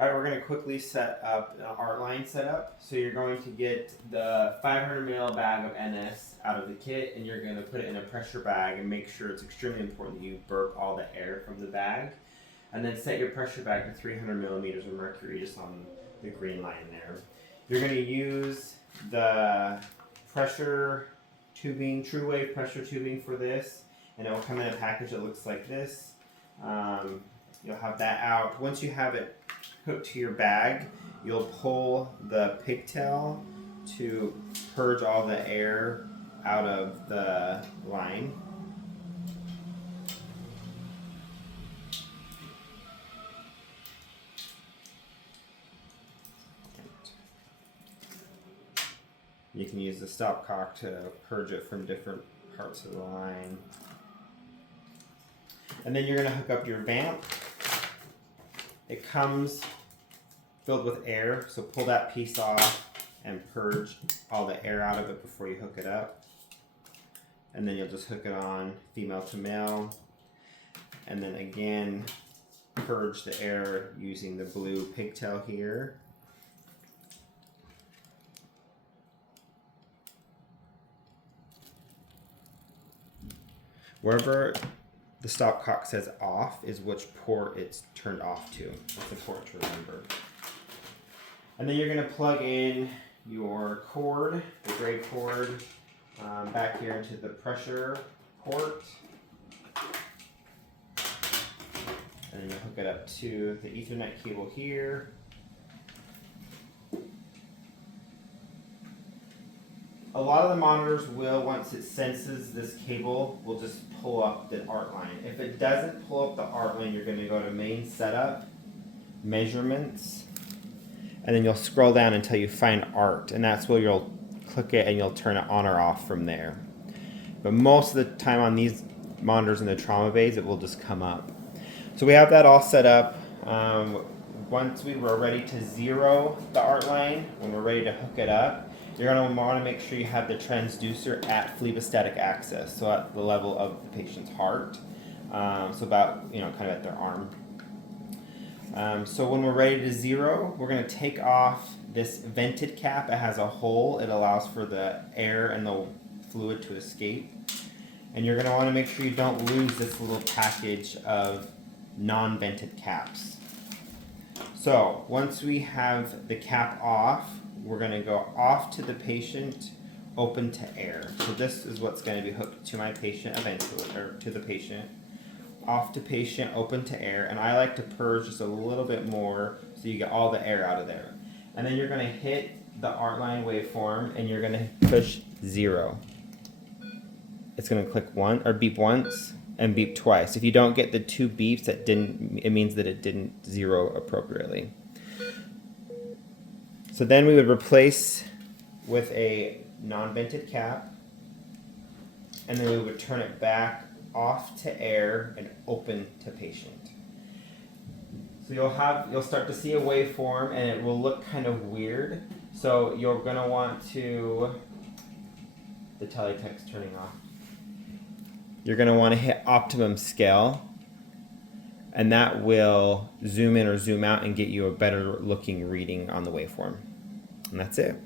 All right, we're going to quickly set up an art line setup. So you're going to get the 500 ml bag of NS out of the kit, and you're going to put it in a pressure bag and make sure it's extremely important that you burp all the air from the bag. And then set your pressure bag to 300 millimeters of mercury just on the green line there. You're going to use the pressure tubing, TruWave pressure tubing for this, and it will come in a package that looks like this. You'll have that out. Once you have it hooked to your bag, you'll pull the pigtail to purge all the air out of the line. You can use the stopcock to purge it from different parts of the line. And then you're going to hook up your vamp. It comes filled with air, so pull that piece off and purge all the air out of it before you hook it up. And then you'll just hook it on female to male. And then again, purge the air using the blue pigtail here. Wherever the stopcock says off is which port it's turned off to. That's important to remember. And then you're going to plug in your cord, the gray cord, back here into the pressure port. And then you hook it up to the Ethernet cable here. A lot of the monitors will, once it senses this cable, will just pull up the art line. If it doesn't pull up the art line, you're going to go to main setup, measurements, and then you'll scroll down until you find art, and that's where you'll click it and you'll turn it on or off from there. But most of the time on these monitors in the trauma bays, it will just come up. So we have that all set up. Once we were ready to zero the art line, when we're ready to hook it up, you're going to want to make sure you have the transducer at phlebostatic access, so at the level of the patient's heart, so about, kind of at their arm. So when we're ready to zero, we're going to take off this vented cap. It has a hole. It allows for the air and the fluid to escape. And you're going to want to make sure you don't lose this little package of non-vented caps. So once we have the cap off, we're going to go off to the patient, open to air. So this is what's going to be hooked to my patient, a ventilator, to the patient. Off to patient, open to air. And I like to purge just a little bit more so you get all the air out of there. And then you're going to hit the art line waveform and you're going to push 0. It's going to click one or beep once and beep twice. If you don't get the 2 beeps, it means that it didn't zero appropriately. So then we would replace with a non-vented cap, and then we would turn it back off to air and open to patient. So you'll start to see a waveform, and it will look kind of weird. So you're going to want to, the teletext turning off. You're going to want to hit optimum scale, and that will zoom in or zoom out and get you a better looking reading on the waveform. And that's it.